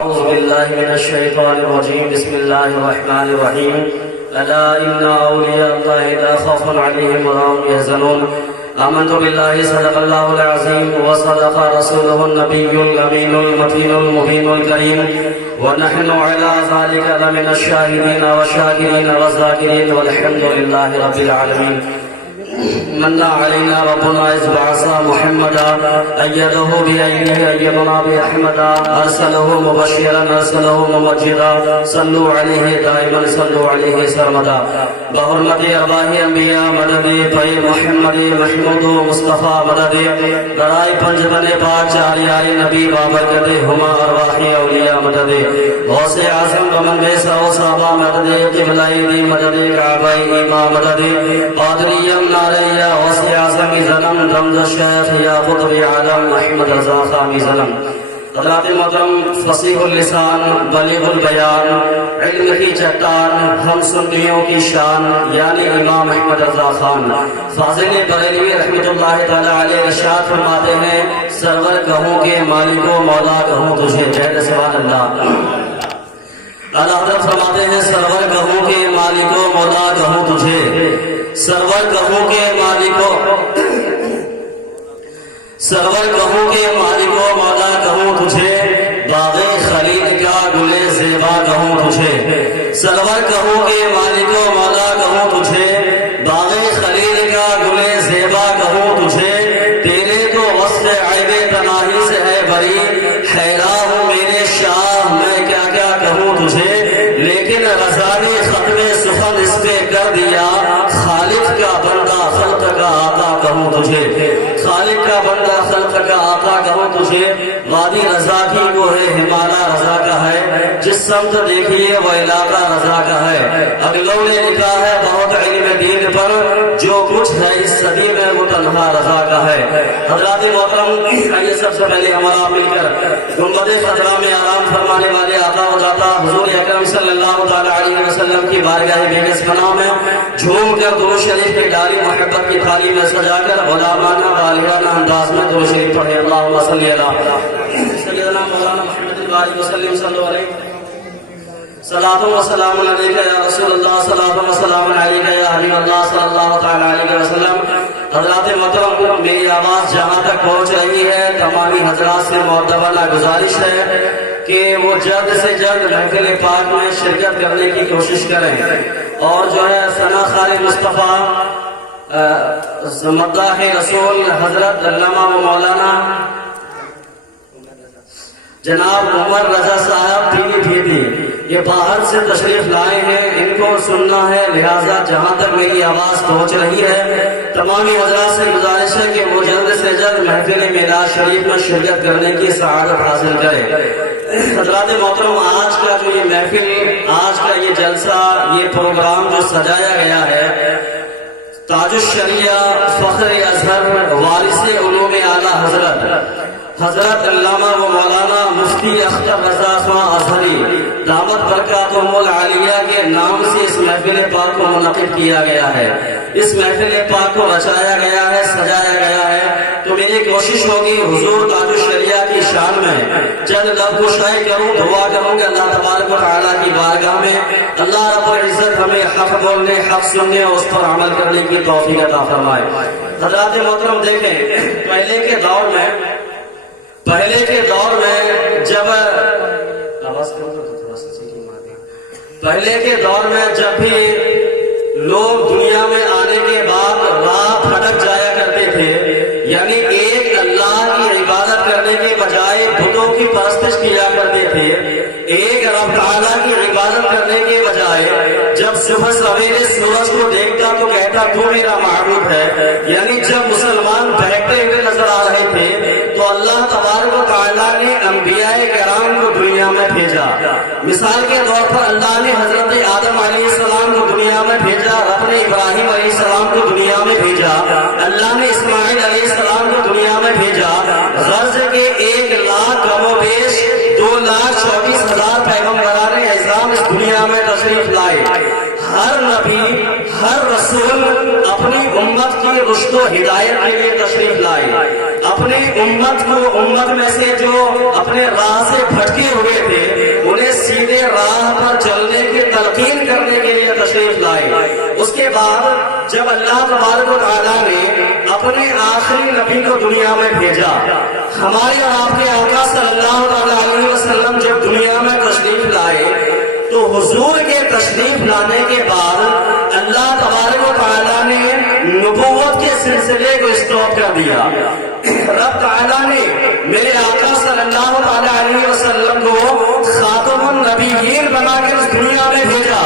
أعوذ بالله من الشيطان الرجيم بسم الله الرحمن الرحيم ألا إن أولياء الله لا خوف عليهم ولا هم يحزنون آمنت بالله صدق الله العظيم وصدق رسوله النبي الأمين المتين المبين الكريم ونحن على ذلك لمن الشاهدين والشاكرين والذاكرين والحمد لله رب العالمين من علينا ربنا إذ بعث محمدا أيده بأيده أيدنا بأحمدا أرسله مبشرا أرسله ممجدا صلوا عليه دائما صلوا عليه سرمدا بحرمت أرواح أنبياء مدد پی محمد محمود مصطفى مدد برائے پنجبن پاک چاریائے نبی بابرکت ہما ارواح اولیاء مدد غوث اعظم ومن بیسا و صحابہ مدد قبلائی دی مدد کعبائی امام مدد قادریم ناریہ غوث اعظم ظلم رمز الشیخ یا خطب عالم محمد رضا خامی ظلم حضرات محترم فصیح اللسان بلیغ البیان علم کی چٹان ہم سنیوں کی شان یعنی امام احمد رضا خان فاضل بریلوی رحمۃ اللہ تعالی علیہ ارشاد فرماتے ہیں سرور کہوں کے مالک و مولا کہوں تجھے جہد سبحان اللہ اعلیٰ حضرت فرماتے ہیں سرور کہوں کے مالک و مولا کہوں تجھے سرور کہوں کے مالک و مولا کہوں تجھے باغ خلیل کا گل زیبا کہوں تجھے سرور کہوں کے مالک و مولا کہوں تجھے باغ خلیل کا گل زیبا کہوں تجھے تیرے تو وصف عیب تناہی سے ہے بری حیران ہوں میرے شاہ میں کیا کیا کہوں تجھے لیکن رضا نے ختم سخن اس پہ کر دیا خالق کا بندہ خلق کا آقا کہوں تجھے خالق کا بندہ خلق کا آقا کہوں تجھے وادی رضا کی وہ ہے ہمارا رضا کا ہے جس سمت دیکھیے وہ علاقہ رضا کا ہے اگلوں نے لکھا ہے بہت علم دین پر جو کچھ ہے اس صدی میں وہ تنہا رضا کا ہے حضرات محترم آئیے سب سے پہلے ہمارا مل کر گنبد خضرا میں آرام فرمانے والے آقا و داتا حضور اکرم صلی اللہ تعالی علیہ وسلم کی بارگاہ بیگس پناہ میں جھوم کر درود شریف کے ڈالی محبت کی تھالی میں سجا کر غلامانہ غالبانہ انداز میں درود شریف پڑھے اللہم صلی اللہ سیدنا مولانا محمد الباری وسلم صلی اللہ علیہ صلاۃ و سلام علیک یا رسول اللہ صلاۃ و سلام علیک یا حبیب اللہ صلی اللہ تعالی علیہ وسلم حضرات محترم میری آواز جہاں تک پہنچ رہی ہے تمامی حضرات سے مؤدبانہ گزارش ہے کہ وہ جلد سے جلد محفل پاک میں شرکت کرنے کی کوشش کریں اور جو ہے ثنا خال مصطفیٰ مداح رسول حضرت علامہ و مولانا جناب عمر رضا صاحب پیری یہ باہر سے تشریف لائے ہیں ان کو سننا ہے لہٰذا جہاں تک میری آواز پہنچ رہی ہے تمامی حضرات سے گزارش ہے کہ وہ جلد سے جلد محفل میلاد شریف میں شرکت کرنے کی سعادت حاصل کرے حضرات محترم آج کا جو یہ محفل آج کا یہ جلسہ یہ پروگرام جو سجایا گیا ہے تاج الشریعہ فخر ازہر وارث علوم اعلیٰ حضرت علامہ و مولانا مفتی اختر رضا خاں ازہری دامت برکاتہم العالیہ کے نام سے اس محفل پاک کو منعقد کیا گیا ہے اس محفل پاک کو رچایا گیا ہے سجایا گیا ہے تو میری کوشش ہوگی حضور تاج الشریعہ کی شان میں چند لفظ گوشائی کروں دعا کروں کہ اللہ تبارک و تعالیٰ کی بارگاہ میں اللہ رب العزت ہمیں حق بولنے حق سننے اور اس پر عمل کرنے کی توفیق عطا فرمائے حضرات محترم دیکھیں پہلے کے دور میں جب بھی لوگ دنیا میں آنے کے بعد راہ بھٹک جایا کرتے تھے یعنی ایک اللہ کی عبادت کرنے کے بجائے بتوں کی پرستش کیا کرتے تھے ایک رب تعالیٰ کی عبادت کرنے کے بجائے جب صبح سویرے سورج کو دیکھتا تو کہتا تو میرا معبود ہے یعنی جب مسلمان بہتے ہوئے نظر آ رہے تھے تو اللہ تبارک و تعالیٰ نے انبیاء کرام کو دنیا میں بھیجا مثال کے طور پر اللہ نے حضرت آدم علیہ السلام کو دنیا میں بھیجا رب نے ابراہیم علیہ السلام کو دنیا میں بھیجا اللہ نے اسماعیل علیہ السلام کو دنیا میں بھیجا غرض کے 1,00,000 کم و بیش 2,34,000 پیغمبران اعظام اس دنیا میں تشریف لائے ہر نبی ہر رسول اپنی امت کی رشد و ہدایت کے لیے تشریف لائے اپنی امت کو امت میں سے جو اپنے راہ سے بھٹکے ہوئے تھے کے بعد جب اللہ تبارک و تعالیٰ نے اپنے آخری نبی کو دنیا میں بھیجا، ہمارے اور آپ کے آقا صلی اللہ علیہ وسلم جب دنیا میں تشریف لائے تو حضور کے تشریف لانے کے بعد اللہ تبارک و تعالیٰ نے نبوت کے سلسلے کو اسٹاپ کر دیا۔ رب تعالیٰ نے میرے آقا صلی اللہ علیہ وسلم کو خاتم النبیین بنا کر اس دنیا میں بھیجا،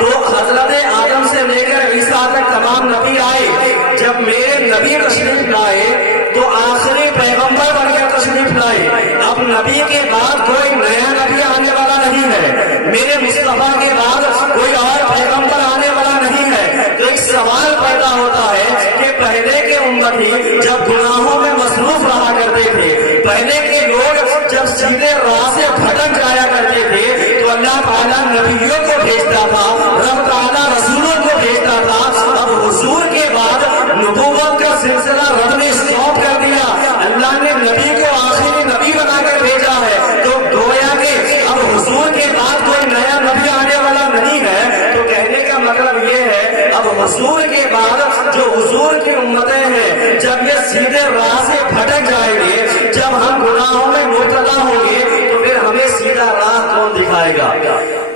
تو حضرت آدم سے لے کر عیسیٰ تک تمام نبی آئے۔ جب میرے نبی تشریف لائے تو آخری پیغمبر بن کر تشریف لائے۔ اب نبی کے بعد کوئی نیا نبی آنے والا نہیں ہے، میرے مصطفیٰ کے بعد کوئی اور پیغمبر آنے والا نہیں ہے۔ تو ایک سوال پیدا ہوتا ہے کہ پہلے کے امتی جب گناہوں میں مصروف رہا کرتے تھے، پہلے کے لوگ جب سیدھے راہ سے بھٹک جایا کرتے تھے تو اللہ تعالیٰ نبیوں کو بھیجتا تھا، رب تعالیٰ رسولوں کو بھیجتا تھا۔ اب حضور کے بعد نبوت کا سلسلہ رب نے اسٹاپ کر دیا، اللہ نے نبی کو آخری نبی بنا کر بھیجا ہے۔ تو گویا کہ اب حضور کے بعد کوئی نیا نبی آنے والا نہیں ہے۔ تو کہنے کا مطلب یہ ہے اب حضور کے بعد جو حضور کی امتیں ہیں جب یہ سیدھے راہ سے بھٹک جائیں گے، جب ہم گناہوں میں مبتلا ہوں گے تو پھر ہمیں سیدھا راہ کون دکھائے گا؟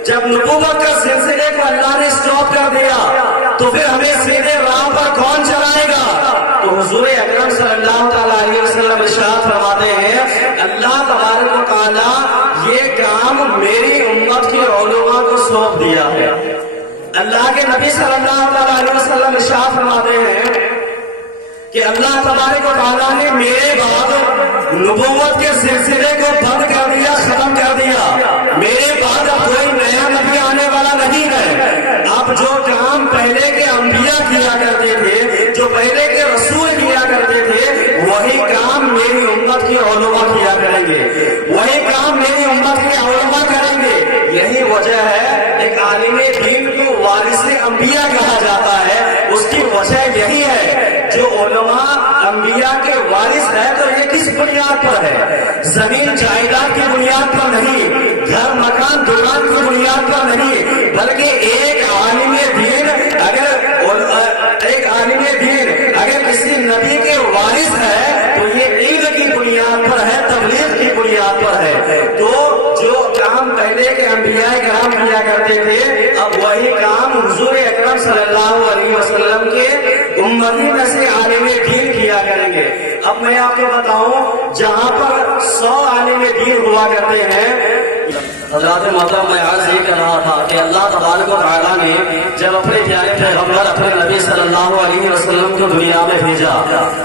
جب نبوت کا سلسلے کو اللہ نے اسٹاپ کر دیا تو پھر ہمیں سیدھے راہ پر کون چلائے گا؟ تو حضور اکرم صلی اللہ علیہ وسلم ارشاد فرماتے ہیں اللہ تبارک و تعالیٰ یہ کام میری امت کی علماء کو سونپ دیا ہے۔ اللہ کے نبی صلی اللہ علیہ وسلم ارشاد فرماتے ہیں کہ اللہ تبارک و تعالیٰ نے میرے بعد نبوت کے سلسلے کو بند کر دیا، ختم کر دیا۔ میرے بعد اب کوئی نیا نبی آنے والا نہیں ہے۔ اب جو کام پہلے کے انبیاء کیا کرتے تھے، جو پہلے کے رسول کیا کرتے تھے، وہی کام میری امت کی علماء کیا کریں گے، وہی کام میری امت کے علماء کریں گے۔ یہی وجہ ہے ایک عالم دین کو وارث انبیاء کہا جاتا ہے۔ اس کی وجہ یہی ہے جو علماء انبیاء کے وارث ہے تو یہ کس بنیاد پر ہے؟ زمین جائیداد کی بنیاد پر نہیں، گھر مکان دکان کی بنیاد پر نہیں، بلکہ ایک عالم دین اگر کسی نبی کے وارث ہے تو یہ علم کی بنیاد پر ہے، تبلیغ کی بنیاد پر ہے۔ تو جو کام پہلے کے انبیاء کرام کیا کرتے تھے اب وہی کام حضور اکرم صلی اللہ علیہ وسلم کے امتی میں سے عالم دین کیا کریں گے۔ اب میں آپ کو بتاؤں جہاں پر 100 عالم دین ہوا کرتے ہیں، حضرات محترم میں عرض یہ کر رہا تھا کہ اللہ تبارک و تعالیٰ نے جب اپنے پیارے پیغمبر اپنے نبی صلی اللہ علیہ وسلم کو دنیا میں بھیجا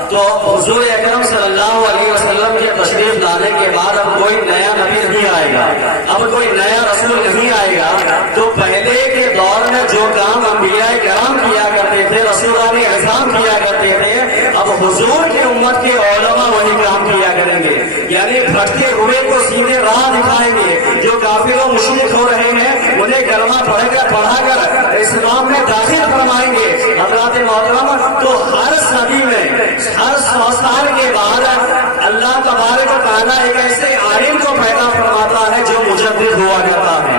تو حضور اکرم صلی اللہ علیہ وسلم کے تشریف لانے کے بعد اب کوئی نیا نبی نہیں آئے گا، اب کوئی نیا رسول نہیں آئے گا۔ تو پہلے کے دور میں جو کام انبیاء کرام کیا کرتے تھے، رسولان اعظام کیا کرتے تھے، اب حضور کی امت کے علماء وہی کام کیا کریں گے، یعنی بھٹکے ہوئے کو سیدھے راہ دکھائیں گے۔ جو کافر و مشرک ہو رہے ہیں انہیں کلمہ پڑھا کر اسلام میں داخل فرمائیں گے۔ حضرات محترم تو ہر صدی میں ہر 100 سال کے بعد اللہ تبارک و تعالیٰ ایک ایسے عالم کو پیدا فرماتا ہے جو مجدد ہوا کرتا ہے۔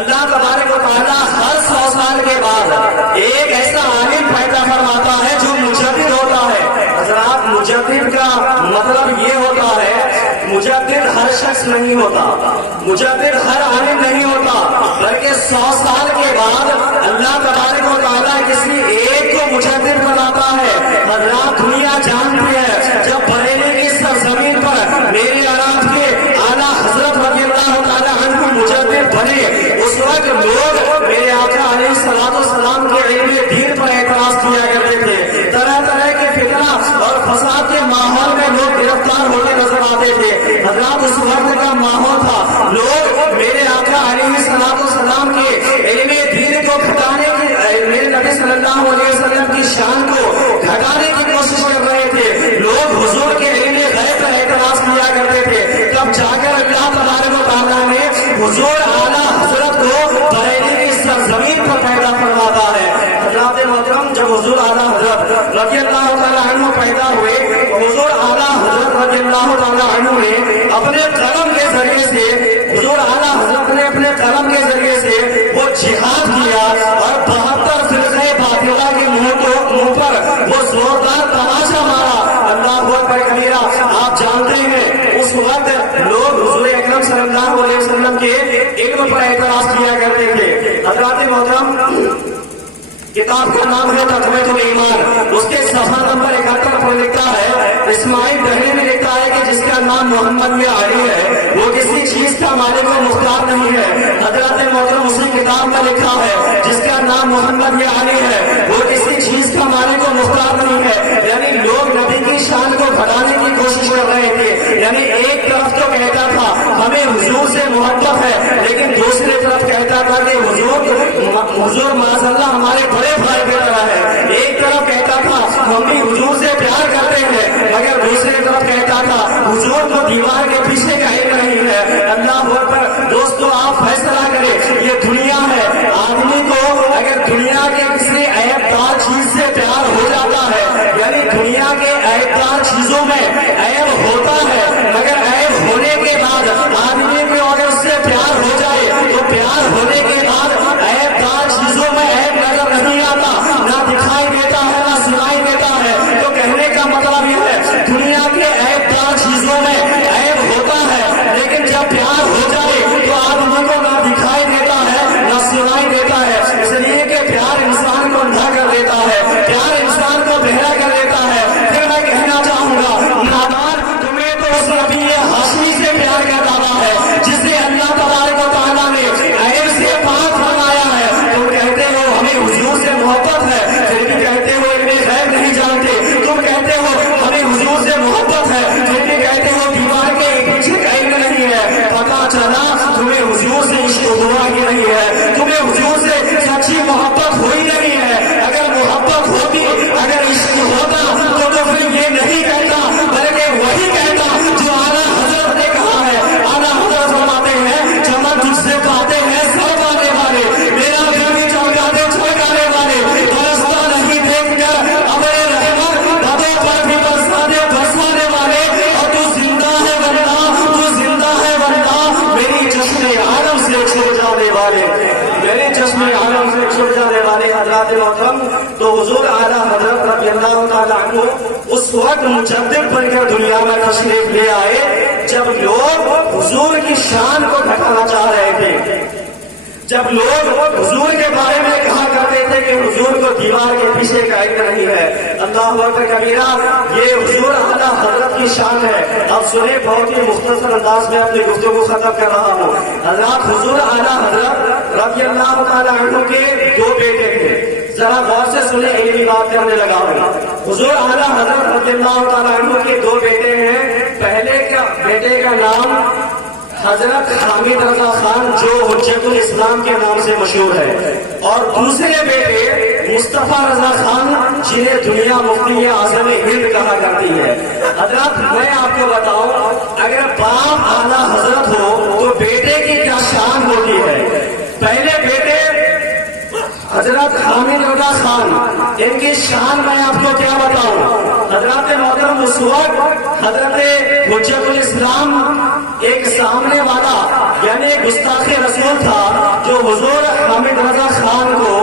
اللہ تبارک و تعالیٰ ہر 100 سال کے بعد ایک ایسا عالم پیدا فرماتا ہے جو مجدد ہوتا ہے۔ حضرات مجدد کا مطلب یہ ہوتا ہے مجدد ہر شخص نہیں ہوتا، مجدد ہر عالم نہیں ہوتا، بلکہ 100 سال کے بعد اللہ تبارک و تعالیٰ کسی ایک کو مجدد بناتا ہے۔ حضرات دنیا جانتی ہے جب بریلی کی سرزمین پر میری اور آپ کے اعلیٰ حضرت رضی اللہ تعالیٰ عنہ مجدد بنے، اس وقت لوگ میرے آقا علیہ السلام کے علم دین پر اعتراض کیا کرتے تھے، طرح طرح کے فتنہ اور فساد کے ماحول میں لوگ گرفتار ہوتے نظر آتے تھے۔ حضرات اس وقت کا ماحول تھا، لوگ میرے آقا علیہ السلام کے علم دین کو گھٹانے کی، میرے نبی صلی اللہ علیہ وسلم کی شان کو گھٹانے کی کوشش کر رہے تھے، لوگ حضور کے علم غیب پر اعتراض کیا کرتے تھے۔ تب جا کر اللہ تبارک و تعالیٰ نے حضور اعلیٰ حضرت کو بریلی کی سرزمین پر پیدا فرماتا ہے۔ حضرات محترم جب حضور اعلیٰ حضرت رضی اللہ تعالیٰ عنہ پیدا ہوئے تو حضور اعلیٰ حضرت رضی اللہ تعالیٰ عنہ نے اپنے قلم کے ذریعے سے، حضور اعلیٰ حضرت نے اپنے قلم کے ذریعے سے وہ جہاد کیا اور 72 فرقے باطل وسلم کے علم پر اعتراض کیا کرتے تھے۔ حضرات محترم، کتاب کا نام ہے تقویۃ الایمان، اس کے صفحہ نمبر 71 پر لکھا ہے، اسماعیل دہلوی نے لکھا ہے کہ جس کا نام محمد یا علی ہے وہ کسی چیز کا مالک و مختار نہیں ہے۔ حضرات محترم، اسی کتاب میں لکھا ہے جس کا نام محمد یا علی ہے وہ کسی چیز کا مالک و مختار نہیں ہے۔ یعنی لوگ نبی کی شان کو گھٹانے کی کوشش کر رہے تھے۔ یعنی ایک طرف تو کہتا تھا ہمیں حضور سے محبت ہے، لیکن دوسری طرف کہتا تھا کہ حضور معاذ اللہ ہمارے بڑے بھائی کی طرح ہے۔ ایک طرف کہتا تھا ہم بھی حضور سے پیار کرتے ہیں، مگر دوسری طرف کہتا تھا حضور کو دیوار کے پیچھے کا علم نہیں ہے۔ اللہ اکبر۔ دوستو، آپ فیصلہ کریں، یہ دنیا ہے، آدمی کو اگر دنیا کے کسی عیب دار چیز سے پیار ہو جاتا ہے، یعنی دنیا کے عیب دار چیزوں میں عیب ہوتا ہے، مگر عیب ہونے کے بعد آدمی کو اگر اس سے پیار ہو جائے تو پیار ہونے کے بعد عیب دار چیزوں میں عیب نظر نہیں آتا، نہ دکھائی دیتا ہے، نہ سنائی دیتا ہے۔ تو کہنے کا مطلب یہ ہے دنیا کے عیب دار چیزوں میں عیب ہوتا ہے، لیکن جب پیار ہو جائے تو آدمی کو نہ دکھائی دیتا ہے، نہ سنائی دیتا ہے۔ اس لیے کہ پیار انسان کو اندھا کر دیتا ہے، پیار انسان کو بہرا کر دیتا ہے۔ پھر میں کہنا چاہوں گا، نادان، تمہیں تو اس نبی ہاشمی سے پیار کا دعویٰ ہے جسے اللہ تبارک و تعالیٰ نے عیب سے پاک فرمایا ہے۔ تم کہتے ہو ہمیں حضور سے محبت ہے، پھر بھی کہتے ہو علم غیب نہیں جانتے۔ تم کہتے ہو ہمیں حضور سے محبت ہے، پھر بھی کہتے ہو دیوار کے پیچھے کا علم نہیں ہے۔ پتا چلا تمہیں حضور سے عشق ہوا ہی نہیں ہے، تمہیں حضور سے سچی محبت ہوئی نہیں ہے۔ اگر محبت ہوتی، اگر عشق ہوتا تو پھر یہ نہیں کہتا، بلکہ وہی کہتا جو اعلیٰ حضرت نے کہا ہے۔ اعلیٰ حضرت فرماتے ہیں چمن تجھ سے پاتے ہیں سر پانے والے، میرا دل بھی چمکاتے چمکانے والے، برستا نہیں دیکھ کر ابر رحمت، باتوں پر بھی برسانے والے، اور تو زندہ ہے بندہ، تو زندہ ہے بندہ، میری چشم عالم سے چھپ جانے والے، میرے چشم عالم سے چھپ جانے والے۔ حضرات محترم، تو حضور اعلیٰ حضرت رضی اللہ تعالیٰ عنہ اس وقت مجدد بن کر دنیا میں تشریف لے آئے جب لوگ حضور کی شان کو گھٹانا چاہ رہے تھے، جب لوگ حضور کے بارے میں کہا کرتے تھے کہ حضور کو دیوار کے پیچھے کا علم نہیں ہے۔ اللہ اکبر کبیرہ، یہ حضور اعلیٰ حضرت کی شان ہے۔ اب سنیں، بہت ہی مختصر انداز میں اپنی گفتگو ختم کر رہا ہوں۔ حضرات، حضور اعلیٰ حضرت رضی اللہ تعالیٰ عنہ کے دو بیٹے تھے۔ ذرا غور سے سنیں، ایک بات کرنے لگا ہوں۔ حضور اعلیٰ حضرت رضی اللہ تعالیٰ عنہ کے دو بیٹے ہیں۔ پہلے کا بیٹے کا نام حضرت حامد رضا خان جو حجت الاسلام کے نام سے مشہور ہے، اور دوسرے بیٹے مصطفیٰ رضا خان جنہیں دنیا مفتی اعظم ہند کہا کرتی ہے۔ حضرات، میں آپ کو بتاؤں، اگر باپ اعلیٰ حضرت ہو تو بیٹے کی کیا شان ہوتی ہے۔ پہلے بیٹے حضرت حامد رضا خان، ان کی شان میں آپ کو کیا بتاؤں۔ حضرات محترم، اس وقت حضرت حجت الاسلام ایک سامنے والا یعنی ایک گستاخ رسول تھا جو حضور حامد رضا خان کو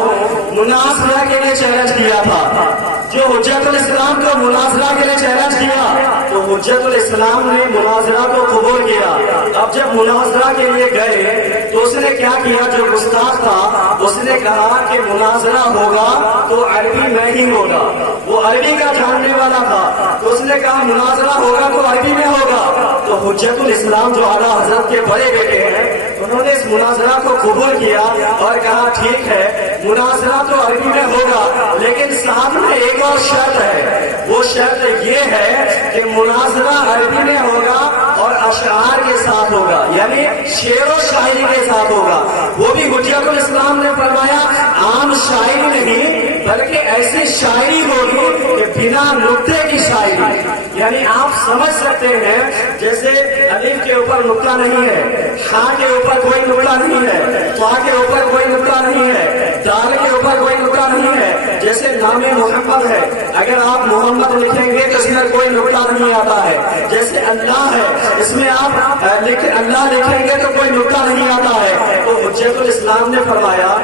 مناظرہ کے لیے چیلنج کیا تھا، جو حجت الاسلام کو مناظرہ کے لیے چیلنج کیا تو حجت الاسلام نے مناظرہ کو قبول کیا۔ اب جب مناظرہ کے لیے گئے تو اس نے کیا کیا، جو گستاخ تھا اس نے کہا کہ مناظرہ ہوگا تو عربی میں ہی ہوگا۔ وہ عربی کا جاننے والا تھا تو اس نے کہا مناظرہ ہوگا تو عربی میں ہوگا۔ تو حجت الاسلام جو اعلیٰ حضرت کے بڑے بیٹے ہیں، انہوں نے اس مناظرہ کو قبول کیا اور کہا ٹھیک ہے، مناظرہ تو عربی میں ہوگا، لیکن ساتھ میں ایک اور شرط ہے۔ وہ شرط یہ ہے کہ مناظرہ عربی میں ہوگا اور اشعار کے ساتھ ہوگا، یعنی شعر و شاعری کے ساتھ ہوگا۔ وہ بھی حجت الاسلام نے فرمایا عام شاعری نہیں، بلکہ ایسی شاعری ہوگی کہ بنا نقطے کی شاعری، یعنی آپ سمجھ سکتے ہیں جیسے الف کے اوپر نقطہ نہیں ہے، خا کے اوپر کوئی نقطہ نہیں ہے، طا کے اوپر کوئی نقطہ نہیں ہے، دال کے اوپر کوئی نقطہ نہیں ہے۔ جیسے نام محمد ہے، اگر آپ محمد لکھیں گے تو اس میں کوئی نقطہ نہیں آتا ہے۔ جیسے اللہ ہے، اس میں آپ اللہ لکھیں گے تو کوئی نقطہ نہیں آتا ہے۔ تو حجت الاسلام نے فرمایا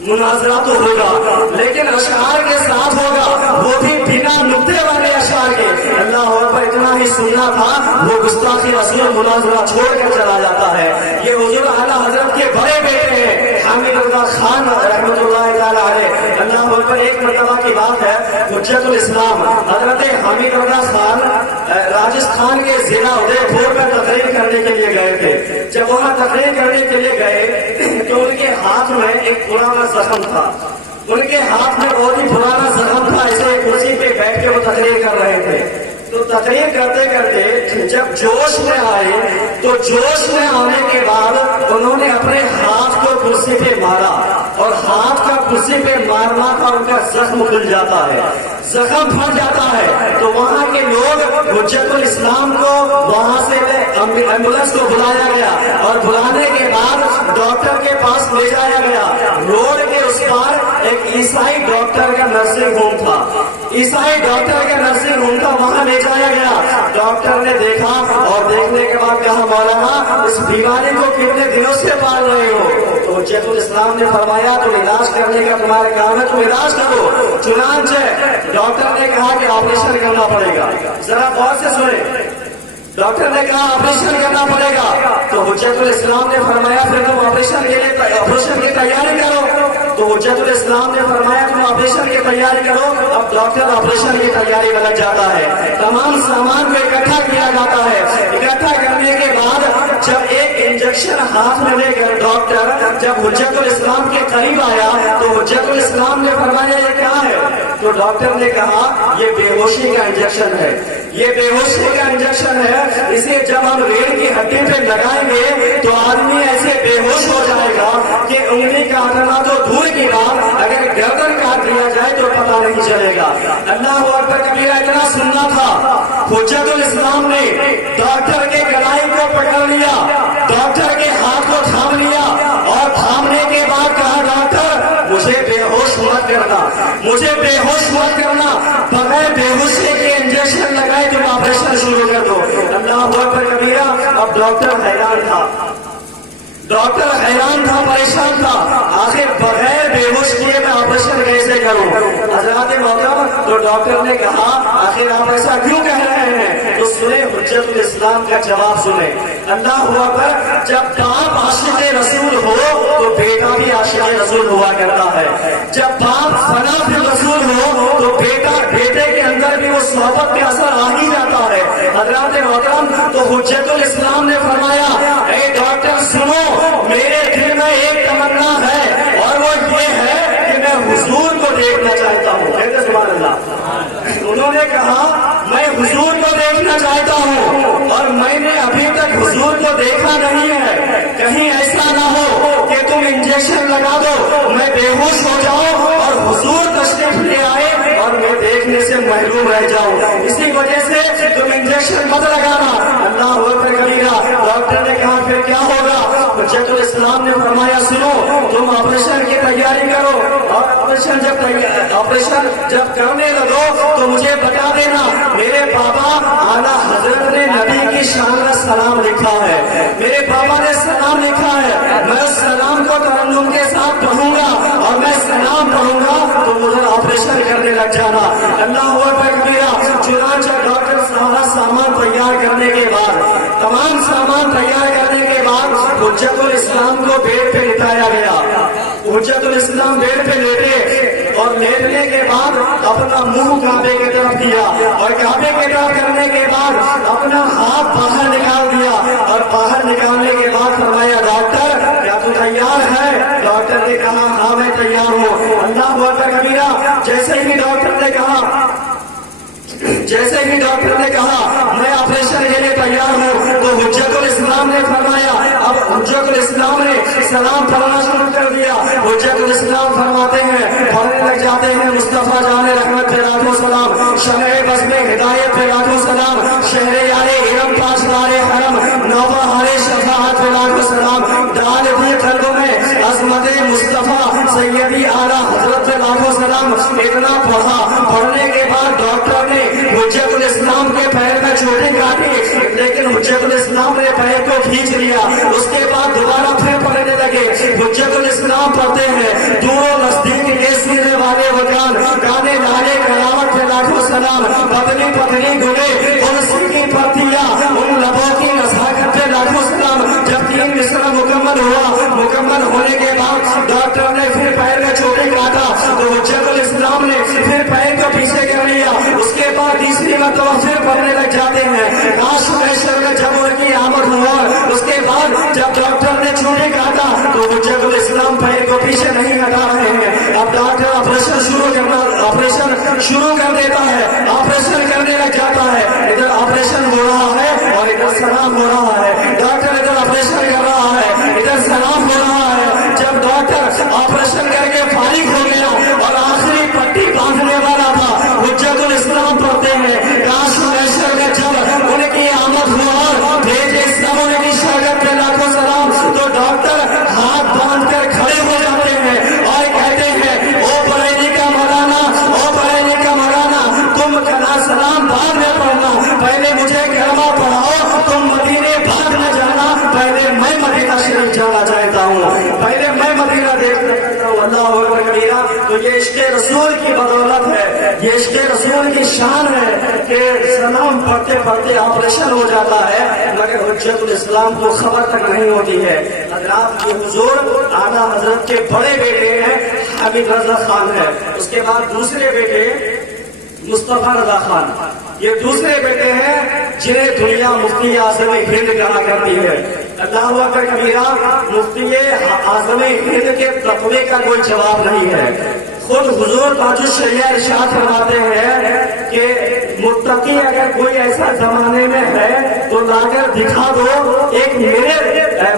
مناظرہ تو ہوگا لیکن اشعار کے ساتھ ہوگا، وہ بھی بنا نقطے والے اشعار کے۔ اللہ اکبر، اتنا ہی سننا تھا، وہ گستاخی رسول مناظرہ چھوڑ کر چلا جاتا ہے۔ یہ ایک مرتبہ کی بات ہے، حجت الاسلام حضرت حامد رضا خان راجستھان کے ضلع ادے پور میں تقریر کرنے کے لیے گئے تھے۔ جب وہاں تقریر کرنے کے لیے گئے تو ان کے ہاتھ میں ایک پرانا زخم تھا، ان کے ہاتھ میں بہت ہی پرانا زخم تھا، ایسے کرسی پہ بیٹھ کے وہ تقریر کر رہے تھے۔ تو تقریر کرتے کرتے جب جوش میں آئے تو جوش میں آنے کے بعد انہوں نے اپنے ہاتھ کو کرسی پہ مارا، اور ہاتھ کا کرسی پہ مارنا کا ان کا زخم کھل جاتا ہے، زخم پھٹ جاتا ہے۔ تو وہاں کے لوگ حجت الاسلام کو وہاں سے ایمبولینس کو بلایا گیا، اور بلانے کے بعد ڈاکٹر کے پاس لے جایا گیا۔ روڈ کے اس پار ایک عیسائی ڈاکٹر کا نرسنگ ہوم تھا، عیسائی ڈاکٹر کا نرسنگ ہوم تھا، وہاں لے جایا گیا۔ ڈاکٹر نے دیکھا اور دیکھنے کے بعد کہا مولانا اس بیماری کو کتنے دنوں سے پال رہے ہو؟ تو حجت الاسلام نے فرمایا تو علاج کرنے کا تمہارے کام ہے، تم علاج کرو۔ چنانچہ ڈاکٹر نے کہا کہ آپریشن کرنا پڑے گا، ذرا غور سے سنیں، ڈاکٹر نے کہا آپریشن کرنا پڑے گا۔ تو حجت الاسلام نے فرمایا پھر تم آپریشن کی تیاری کرو۔ تو حجت الاسلام نے فرمایا تم آپریشن کی تیاری کرو۔ اب ڈاکٹر آپریشن کی تیاری میں لگ جاتا ہے، تمام سامان کو اکٹھا کیا جاتا ہے۔ اکٹھا کرنے کے بعد جب ایک انجیکشن ہاتھ میں لے کر ڈاکٹر جب حجت الاسلام کے قریب آیا تو حجت الاسلام نے فرمایا یہ کیا ہے؟ تو ڈاکٹر نے کہا یہ بے ہوشی کا انجیکشن ہے، یہ بے ہوشی کا انجیکشن ہے، اسے جب ہم ریڑھ کی ہڈی پہ لگائیں گے تو آدمی ایسے بے ہوش ہو جائے گا کہ انگلی کاٹنا تو دور کی بات، اگر گردن کاٹ دیا جائے تو پتہ نہیں چلے گا۔ اللہ اکبر کبیرہ اتنا سننا تھا، حجت الاسلام نے ڈاکٹر کے کلائی کو پکڑ لیا، ڈاکٹر کے ہاتھ کو تھام لیا، اور تھامنے کے بعد کہا ڈاکٹر مجھے بے ہوش مت کرنا، مجھے بے ہوش مت کرنا، بغیر بے ہوشی کے انجیکشن لگائے تم آپریشن شروع کر دو۔ اللہ اکبر کبیرہ۔ اب ڈاکٹر حیران تھا، ڈاکٹر حیران تھا، پریشان تھا، آخر بغیر بے ہوش کیے میں آپریشن کیسے کروں؟ حضرات محترم، تو ڈاکٹر نے کہا آخر آپ ایسا کیوں کہہ رہے ہیں؟ تو سنیں حجت الاسلام کا جواب سنیں۔ اللہ اکبر، جب باپ عاشق رسول ہو تو بیٹا بھی عاشق رسول ہوا کرتا ہے، جب باپ فنا فی رسول ہو تو بیٹے کے اندر بھی وہ صحبت کا اثر آ ہی جاتا ہے۔ حضرات محترم، تو حجت الاسلام نے فرمایا اے ڈاکٹر سنو، میرے دل میں ایک تمنا ہے اور وہ یہ ہے کہ میں حضور کو دیکھنا چاہتا ہوں۔ کہتے سبحان اللہ۔ انہوں نے کہا میں حضور کو دیکھنا چاہتا ہوں، اور میں نے ابھی تک حضور کو دیکھا نہیں ہے، کہیں ایسا نہ ہو کہ تم انجیکشن لگا دو میں بے ہوش ہو جاؤں اور حضور تشریف لے آئے اور میں دیکھنے سے محروم رہ جاؤں، اسی وجہ سے تم انجیکشن مت لگانا۔ اللہ اکبر کبیرہ۔ ڈاکٹر نے کہا پھر کیا ہوگا؟ حجت الاسلام نے فرمایا سنو، تم آپریشن کی تیاری کرو، اور آپریشن جب کرنے لگو تو مجھے بتا دینا۔ میرے بابا اعلیٰ حضرت نے نبی کی شان کا سلام لکھا ہے، میرے بابا نے سلام لکھا ہے، میں اس سلام کو ترنم کے ساتھ پڑھوں گا، اور میں سلام پڑھوں گا تو مجھے آپریشن کرنے لگ جانا۔ اللہ اکبر کبیرہ۔ چنانچہ ڈاکٹر سارا سامان تیار کرنے کے بعد، تمام سامان تیار کرنے کے بعد حجت الاسلام کو بیڈ پہ لٹایا گیا۔ حجت الاسلام بیڈ پہ لیٹے، اور لیٹنے کے بعد اپنا منہ کعبے کی طرف کیا، اور کعبے کی طرف کرنے کے بعد اپنا ہاتھ باہر نکال دیا، اور باہر نکالنے کے بعد فرمایا ڈاکٹر کیا تو تیار ہے؟ ڈاکٹر نے کہا ہاں میں تیار ہوں۔ اللہ اکبر کبیرہ۔ جیسے ہی ڈاکٹر نے کہا میں آپریشن کے لیے تیار ہوں، تو حجت الاسلام نے فرمایا، اب حجت الاسلام نے سلام پڑھنا شروع کر دیا۔ حجت الاسلام فرماتے ہیں، پڑھنے لگ جاتے ہیں مصطفیٰ جان رحمت پہ لاکھوں سلام، شمع بز میں ہدایت پہ لاکھوں سلام، شہر یار ارم پاسدار حرم نوبہار شفاعت پہ لاکھوں سلام، ڈال دی قلب میں عظمت مصطفیٰ سیدی اعلیٰ حضرت پہ لاکھوں سلام۔ اتنا پڑھا، پڑھنے کے بعد ڈاکٹر نے حجت الاسلام کے پیر میں چوٹیں کاٹی، لیکن حجت الاسلام نے پیر کو کھینچ لیا۔ اس کے بعد دوبارہ پھر پڑھنے لگے۔ حجت الاسلام پڑھتے ہیں، دور و نزدیک کے سینے والے وکان گانے لالے کرامت پہ لاکھوں سلام، پتلی پتلی گلے ان سکی پتیاں ان لبوں کی نزاکت پہ لاکھوں سلام۔ جب 3 مصرع مکمل ہوا، مکمل ہونے کے بعد ڈاکٹر نے پھر پیر میں چوٹیں کاٹا، تو حجت الاسلام مرتبہ پھر پڑھنے لگ جاتے ہیں. کاش محشر میں جب ان کی آمد ہوا اس کے بعد جب ڈاکٹر نے چھری کاٹا تو حجت الاسلام پیر کو پیچھے نہیں ہٹا رہے ہیں. اب ڈاکٹر آپریشن شروع کر دیتا ہے, آپریشن کرنے لگ جاتا ہے. ادھر آپریشن ہو رہا ہے اور ادھر سلام ہو رہا ہے. ڈاکٹر ادھر آپریشن کر رہا ہے, ادھر سلام ہو رہا ہے. جب ڈاکٹر آپریشن کر کے فارغ ہو گیا اور آخری پٹی باندھنے والا تھا, حجت الاسلام پڑھتے ہیں کاش محشر میں جب ان کی آمد ہوا بھیجے سب ان کی شاگرد کے لاکھوں سلام, تو ڈاکٹر ہاتھ باندھ کر کھڑے ہو جاتے ہیں اور کہتے ہیں او بریلی کا مولانا, او بریلی کا مولانا, تم کلا سلام بعد میں پڑھنا, پہلے مجھے کلمہ پڑھاؤ, تم مدینے بھاگ نہ جانا, پہلے میں مدینہ شریف جانا چاہتا ہوں, پہلے میں مدینہ دیکھنا چاہتا ہوں. اللہ اکبر کبیرہ. تو یہ عشق رسول کی بدولت ہے, یہ عشق رسول کی شان ہے کہ سلام پڑھتے پڑھتے آپریشن ہو جاتا ہے مگر حجت الاسلام کو خبر تک نہیں ہوتی ہے. حضرات یہ حضور اعلیٰ حضرت کے بڑے بیٹے ہیں حامد رضا خان ہے, اس کے بعد دوسرے بیٹے مصطفیٰ رضا خان, یہ دوسرے بیٹے ہیں جنہیں دنیا مفتی اعظم ہند کہا کرتی ہے. اللہ اکبر کبیرہ. مفتی اعظم ہند کے تقوی کا کوئی جواب نہیں ہے. خود حضور تاج الشریعہ ارشاد فرماتے ہیں کہ متقی اگر کوئی ایسا زمانے میں ہے تو لا کر دکھا دو ایک میرے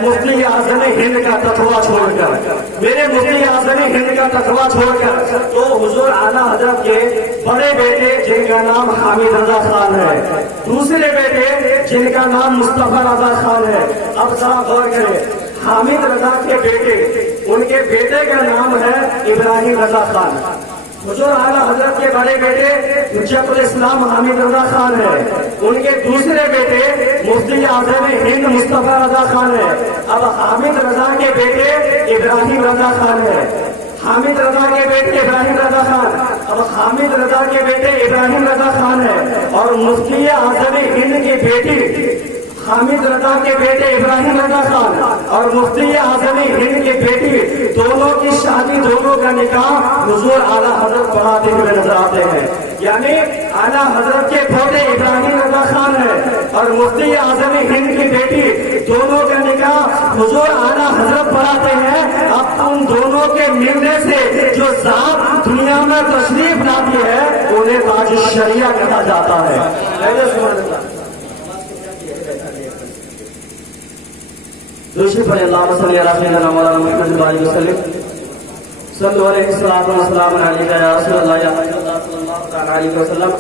مفتی اعظم ہند کا تقوی چھوڑ کر, میرے مفتی اعظم ہند کا تقوی چھوڑ کر. تو حضور اعلیٰ حضرت کے بڑے بیٹے جن کا نام حامد رضا خان ہے, دوسرے بیٹے جن کا نام مصطفیٰ رضا خان ہے. اب ذرا غور کریں, حامد رضا کے بیٹے, ان کے بیٹے کا نام ہے ابراہیم رضا خان. حضور اعلیٰ حضرت کے بڑے بیٹے حجت الاسلام حامد رضا خان ہے, ان کے دوسرے بیٹے مفتی اعظم ہند مصطفیٰ رضا خان ہے. اب حامد رضا کے بیٹے ابراہیم رضا خان ہے, حامد رضا کے بیٹے ابراہیم رضا خان. اب حامد رضا کے بیٹے ابراہیم رضا خان ہے اور مفتی اعظم ہند کی بیٹی حامد رضا کے بیٹے ابراہیم رضا خان اور مفتی اعظم ہند کی بیٹی, دونوں کی شادی, دونوں کا نکاح حضور اعلیٰ حضرت پڑھاتے ہوئے نظر آتے ہیں. یعنی اعلیٰ حضرت کے بیٹے ابراہیم رضا خان ہے اور مفتی اعظم ہند کی بیٹی, دونوں کا نکاح حضور اعلیٰ حضرت پڑھاتے ہیں. اب ان دونوں کے ملنے سے جو ذات دنیا میں تشریف لاتی ہے انہیں تاج الشریعہ کہا جاتا ہے. دوسری پر اللہم صلی علی سیدنا مولانا محمد علیہ وسلم صلی علیہ السلام علیکہ یا رسول اللہ یا حبیب اللہ صلی اللہ علیہ وسلم.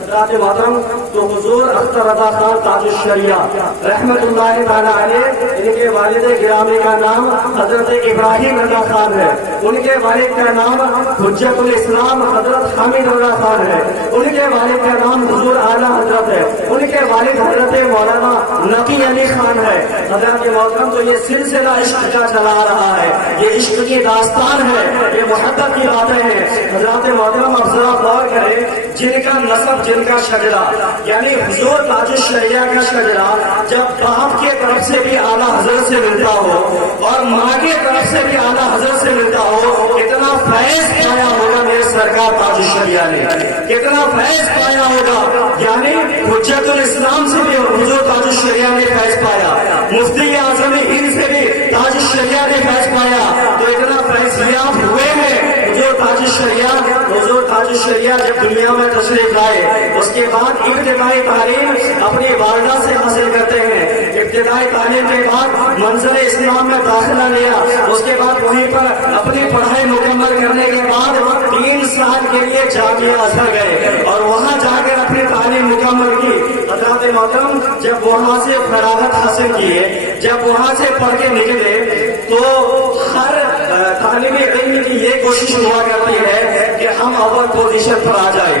حضرات محترم, تو حضور اختر رضا خان تاج الشریعہ رحمت اللہ تعالی علیہ, ان کے والد گرامی کا نام حضرت ابراہیم رضا خان ہے, ان کے والد کا نام حجت الاسلام حضرت حامد رضا خان ہے, ان کے والد کا نام حضور اعلیٰ حضرت ہے, ان کے والد حضرت مولانا نقی علی خان ہے. حضرات محترم, تو یہ سلسلہ عشق کا چلا رہا ہے, یہ عشق کی داستان ہے, یہ محبت کی باتیں ہیں. حضرات محترم, اب ذرا غور کریں, جن کا نسب, جن کا شجرہ, یعنی حضور تاج الشریعہ کا شجرہ جب باپ کے طرف سے بھی اعلیٰ حضرت سے ملتا ہو اور ماں کے طرف سے بھی اعلیٰ حضرت سے ملتا ہو, کتنا فیض پایا ہوگا میرے سرکار تاج الشریعہ نے, کتنا فیض پایا ہوگا. یعنی حجت الاسلام سے بھی حضور تاج الشریعہ نے فیض پایا, مفتی اعظم ہند سے بھی تاج الشریعہ نے فیض پایا. تو اتنا فیض یاب ہوئے ہیں حضور تاج الشریعہ. حضور تاج الشریعہ جب دنیا میں تشریف لائے اس کے بعد ابتدائی تعلیم اپنی والدہ سے حاصل کرتے ہیں. ابتدائی تعلیم کے بعد منظر اسلام میں داخلہ لیا, اس کے بعد وہیں پر اپنی پڑھائی مکمل کرنے کے بعد 3 سال کے لیے جامعہ ازہر گئے اور وہاں جا کر اپنی تعلیم مکمل کی. حضرات محترم, جب وہاں سے فراغت حاصل کیے, جب وہاں سے پڑھ کے نکلے تو ہر طالب علم کی یہ کوشش ہوا کرتی ہے کہ ہم اول پوزیشن پر آ جائیں,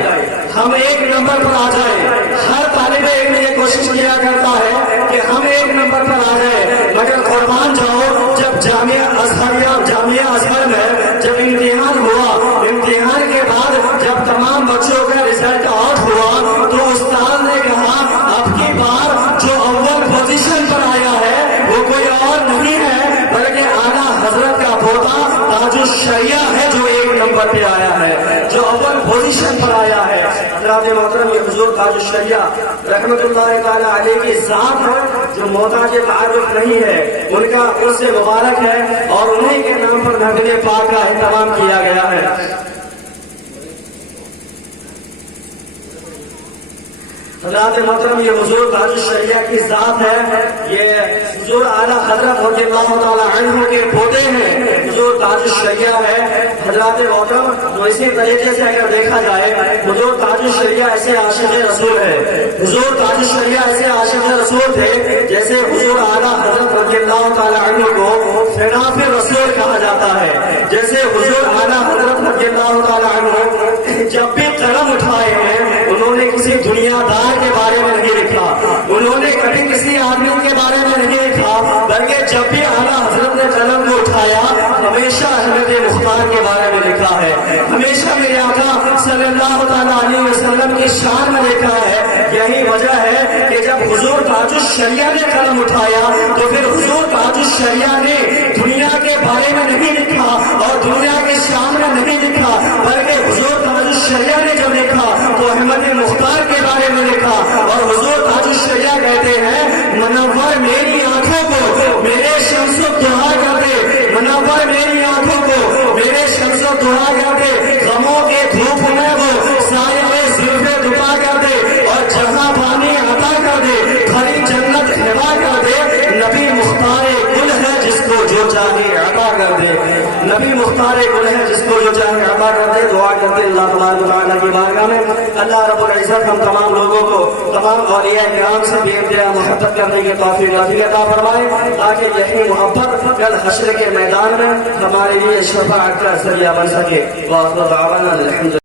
ہم 1 نمبر پر آ جائیں. ہر طالب علم یہ کوشش کیا کرتا ہے کہ ہم 1 نمبر پر آ جائیں, مگر قربان جاؤ, جب جامعہ ازہر میں جب امتحان ہوا, امتحان کے بعد جب تمام بچوں کا رزلٹ آؤٹ ہوا تو استاد نے کہا اب کی بار جو اول پوزیشن پر آیا ہے وہ کوئی اور نہیں ہے بلکہ اعلیٰ حضرت کا پوتا تاج الشریعہ ہے جو 1 نمبر پہ آیا ہے, جو اول پوزیشن پر آیا ہے. حضرات محترم یہ حضور تاج الشریعہ رحمت اللہ تعالی علیہ کی ذات ہے جو محتاج تعارف نہیں ہے، ان کا ان سے مبارک ہے اور انہیں کے نام پر محفل پاک کا اہتمام کیا گیا ہے۔ حضرات محترم یہ حضور تاج الشریعہ کی ذات ہے، یہ حضور اعلیٰ حضرت رضی اللہ تعالی عنہ کے پوتے ہیں، حضور تاج الشریعہ ہے۔ حضرات محترم تو اسی طریقے سے اگر دیکھا جائے حضور تاج الشریعہ ایسے عاشق رسول ہے، حضور تاج الشریعہ ایسے عاشق رسول تھے جیسے حضور اعلیٰ حضرت رضی اللہ تعالی عنہ کو خلاف رسول کہا جاتا ہے، جیسے حضور اعلیٰ حضرت رضی اللہ تعالی عنہ جب بھی قلم اٹھائے ہیں انہوں نے کسی دنیا دار کے بارے میں نہیں لکھا، انہوں نے کبھی کسی آدمی کے بارے میں نہیں لکھا، بلکہ جب بھی اعلیٰ حضرت نے قلم کو اٹھایا ہمیشہ احمد مختار کے بارے میں لکھا ہے، ہمیشہ میرے آقا صلی اللہ تعالیٰ علیہ وسلم کی شان میں لکھا ہے۔ یہی وجہ ہے کہ جب حضور تاج الشریعہ نے قلم اٹھایا تو پھر حضور تاج الشریعہ نے دنیا کے بارے میں نہیں لکھا اور دنیا کے شان میں نہیں لکھا، بلکہ حضور تاج الشریعہ نے جب لکھا تو احمد مختار کے بارے میں لکھا۔ اور حضور تاج الشریعہ کہتے ہیں منور میری آنکھوں کو میرے شمس الضحیٰ کر دے، منور میری آنکھوں کو میرے شمس الضحیٰ کر دے، غموں کے دھوپ میں وہ سایہ زلف دبا کر دے اور جہاں پانی عطا کر دے، کھری جنت ہوا کر دے، نبی مختار گل ہے جس کو جو چاہے عطا کر دے، نبی مختار گل ہے جس کو جو چاہے عطا کر دے۔ دعا کرتے اللہ تبارک و تعالیٰ کی بارگاہ میں اللہ رب العزت ہم تمام لوگوں کو تمام اولیاء کرام سے بے انتہا محبت کرنے کی توفیق عطا فرمائے تاکہ یہی محبت کل حشر کے میدان میں ہمارے لیے شفاعت کا ذریعہ بن سکے۔ وآخر دعوانا الحمد